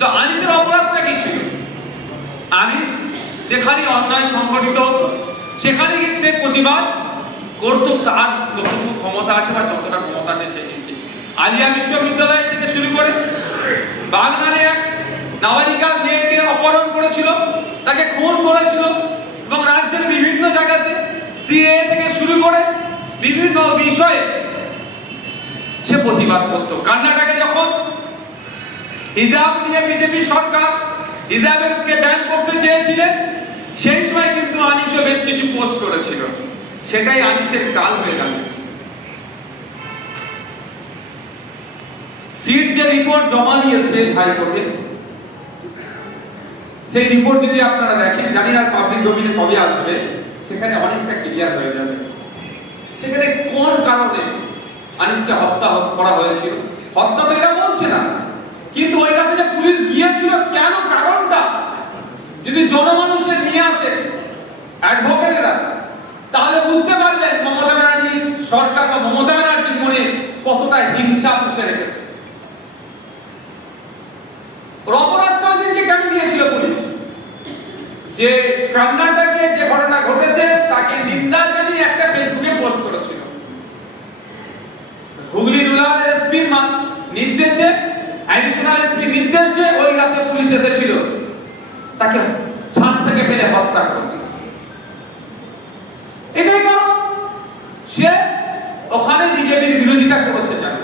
তো আনিসের অপরাধটা কি ছিল? আনিস যেখানে অন্যায় সংগঠিত হতো সেখানে সে প্রতিবাদ করতো তার যতটুকু ক্ষমতা আছে বা যতটা ক্ষমতা আছে সে কিন্তু আলিয়া বিশ্ববিদ্যালয় থেকে শুরু করে বাগনানে এক নাবালিকা মেয়েকে অপহরণ করেছিল, তাকে খুন করেছিল এবং রাজ্যের বিভিন্ন জায়গাতে সিএ থেকে শুরু করে বিভিন্ন বিষয়ে সে প্রতিবাদ করত। কর্ণাটকে যখন হিজাব নিয়ে বিজেপি সরকার হিজাবেরকে ব্যান করতে চেয়েছিলেন, সেই সময় কিন্তু আনিসও বেশ কিছু পোস্ট করেছিল। সেটাই আনিসের কাল হয়ে দাঁড়িয়েছে সিট যে রিপোর্ট জমা দিয়েছে হাইকোর্টে সেই রিপোর্ট যদি আপনারা দেখেন, জানি না পাবলিক ডোমিনে কবে আসবে, সেখানে অনেকটা ক্লিয়ার হয়ে যাবে। সেখানে কোন কারণে আনিসকে হত্যা করা হয়েছিল? হত্যা তো এরা বলছে না। কিন্তু ওইটাতে যে পুলিশ গিয়েছিল, কেন? কারণটা? যদি জনমানুষে নিয়ে আসে অ্যাডভোকেটেরা, তাহলে বুঝতে পারবেন মমতা ব্যানার্জি সরকার বা মমতা ব্যানার্জির মনে কতটা হিংসা পুষে রেখেছে। ওর অপরাধটা কেন গিয়েছিল পুলিশ? যে কর্ণাটকে যে ঘটনা ঘটেছে, তাকে নিন্দা জানিয়ে একটা ফেসবুকে পোস্ট করেছিল। হুগলি রুরাল এসপির নির্দেশে অ্যাডিশনাল এসপি নির্দেশে ওই রাতে পুলিশ এসেছিল। তাকে ছাদ থেকে ফেলে হত্যা করেছে। এটাই কারণ সে ওখানে বিজেপির বিরোধিতা করেছে জানো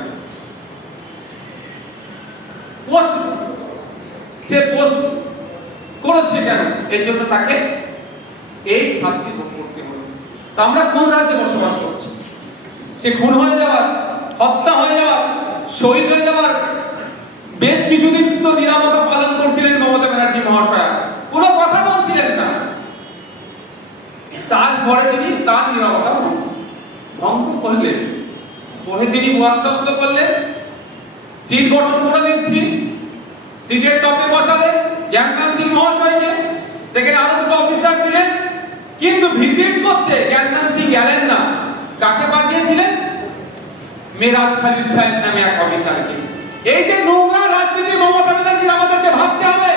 পোস্ট সে পোস্ট করেছে কেন? এই জন্য তাকে এই শাস্তি ভোগ করতে তা আমরা কোন রাজ্যে বসবাস করছি? সে খুন হয়ে যাওয়ার, হত্যা হয়ে যাওয়ার, শহীদ হয়ে যাওয়ার বেশ কিছুদিন তো নিরাপত্তা পালন করছিলেন মমতা ব্যানার্জি মহাশয়া। কোনো কথা বলছিলেন না। তারপরে তিনি তার নিরাপত্তা ভঙ্গ করলেন। পরে তিনি আশ্বস্ত করলেন। সিট গঠন করে দিচ্ছি। সিটের টপে বসালেন জ্ঞানকান সিং মহাশয়কে। সেখানে আরও দুটো অফিসার দিলেন। কিন্তু ভিজিট করতে জ্ঞানকান সিং গেলেন না। কাকে পাঠিয়েছিলেন? মেরাজ খালিদ সাহেব নামে এক অফিসারকে এই যে নোংরা রাজনীতি মমতা ব্যানার্জি আমাদেরকে ভাবতে হবে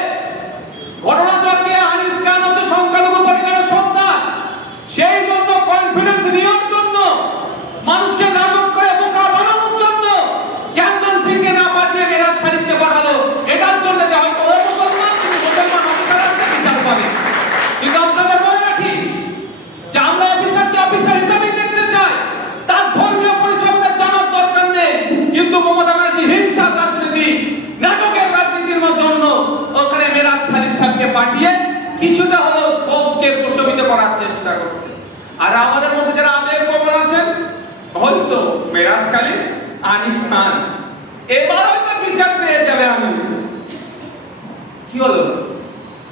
ঘটনাচক্রে আনিস খান হচ্ছে সংখ্যালঘু পরিবারের সন্তান সেই জন্য কনফিডেন্স নেওয়ার জন্য মানুষকে নাটক করে বোকা বানানোর জন্য জ্ঞানদান সিংকে না পাঠিয়ে মেরাজ খালিদকে পাঠালো এটার জন্য যে হয়তো ও মুসলমান তিনি মুসলমান অফিসার আছে বিচার পাবে কিন্তু আপনাদের মনে রাখি যে আমরা অফিসারকে অফিসার হিসাবে দেখতে চাই তার ধর্মীয় পরিচয় আমাদের জানার দরকার নেই কিন্তু মমতা ব্যানার্জি হিংসা রাজনীতি নাটকের রাজনীতির জন্য ওখানে মেরাজ খালিদ সাহেবকে পাঠিয়ে কিছুটা হলেও ক্ষোভকে প্রশমিত করার চেষ্টা করছে। আর আমাদের মধ্যে যারা আবেগ প্রবণ আছেন, হয়তো মেরাজ খালিদ আনিস খান এবার হয়তো বিচার পেয়ে যাবে আনিস। কি হলো?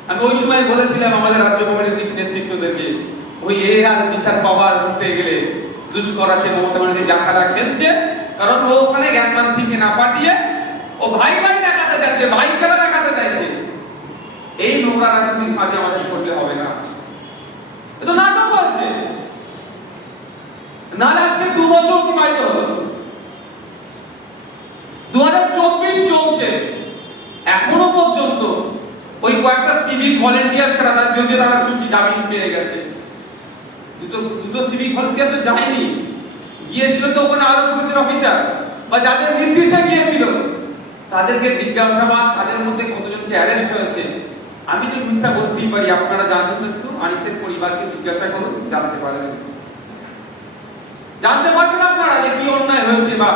আমি ওই সময় বলেছিলাম আমাদের রাজ্য কমিটির কিছু নেতৃত্বদেরকে, ওই এ আর বিচার পাওয়ার উঠতে গেলে দুষ্করা সে মমতা ব্যানার্জি যা খেলা খেলছে, কারণ ও ওখানে জ্ঞানমান সিংকে না পাঠিয়ে ও ভাই ভাই দেখাতে যাচ্ছে, ভাই খেলা দেখাতে চাইছে এই নোংরা রাজনীতির কাজে আমাদের করলে হবে না। এ তো নাটক হচ্ছে নাহলে আজকে দু বছর অতিবাহিত হলো। দু হাজার চব্বিশ চলছে। এখনও পর্যন্ত ওই কয়েকটা সিভিক ভলেন্টিয়ার ছাড়া তার যদি তারা সূচি জামিন পেয়ে গেছে। দুটো দুটো সিভিক ভলেন্টিয়ার তো যায়নি। গিয়েছিল তো ওখানে আরও পুলিশের অফিসার বা যাদের নির্দেশে গিয়েছিল, তাদেরকে জিজ্ঞাসাবাদ, তাদের মধ্যে কতজনকে অ্যারেস্ট হয়েছে। আমি তো মিথ্যা বলতেই পারি, আপনারা জানতেন একটু, আনিসের পরিবারকে জিজ্ঞাসা করুন, জানতে পারবেন। জানতে পারবেন আপনারা যে কি অন্যায় হয়েছে বা